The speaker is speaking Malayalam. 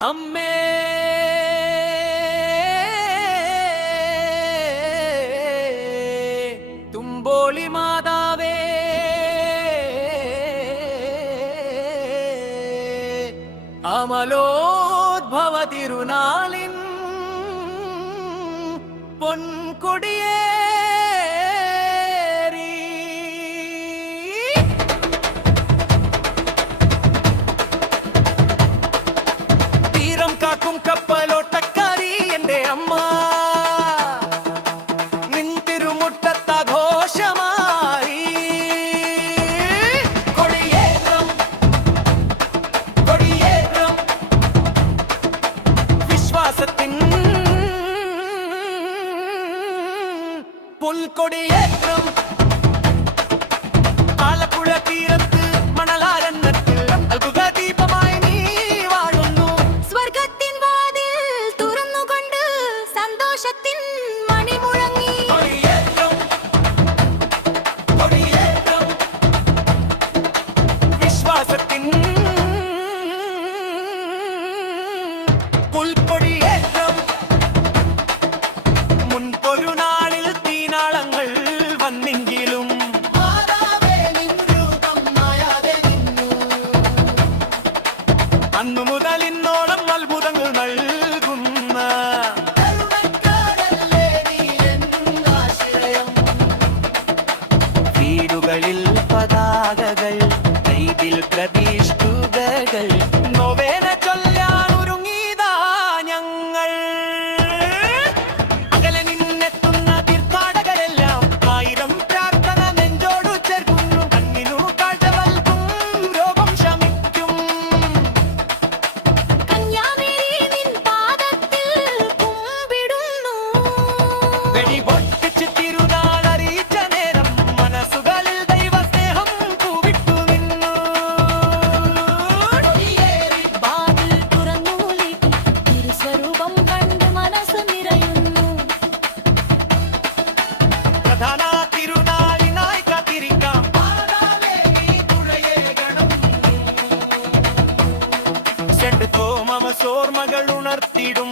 അമ്മേ തുമ്പോളി മാതാവേ അമലോദ്ഭവ തിരുനാളിൻ പൊൻകൊടിയേ കപ്പലോട്ടക്കാരി എന്റെ അമ്മ നിൻ തിരുമുട്ടത്താഘോഷമായി കൊടിയേറ്റം കൊടിയേറ്റം വിശ്വാസത്തിൻ പുൽക്കൊടിയേറ്റം ആലപ്പുഴ തീരത്ത് മണലാരണ്യത്തിൽ അത്ഭുത ദീപമായി മുൻപൊരു നാളിൽ തീനാളങ്ങൾ വന്നെങ്കിലും അന്നു മുതൽ ഇന്നോളം അത്ഭുതങ്ങൾ നൽകുന്ന വീടുകളിൽ പതാകകൾ കൈതിൽ പ്രതീഷ്ടുകൾ നൊവേന ചൊല്ലാൻ ഒരുങ്ങിയതാ ഞങ്ങൾ അകലെ നിന്നെത്തുന്ന തീർത്ഥാടകരെല്ലാം ആയിരം പ്രാർത്ഥന നെഞ്ചോടു ചേർക്കുന്നു കണ്ണിനു കാഴ്ച നൽകും രോഗം ശമിക്കും വെടിപൊട്ടിച്ച് തിരുനാൾ അറിയിച്ച നേരം മനസ്സുകളിൽ ദൈവസ്നേഹം കൂവിട്ടു നിന്നു പ്രധാന തിരുനാളിനായി കാത്തിരിക്കാം ഷഡ് തോമസോർമകൾ ഉണർത്തിടും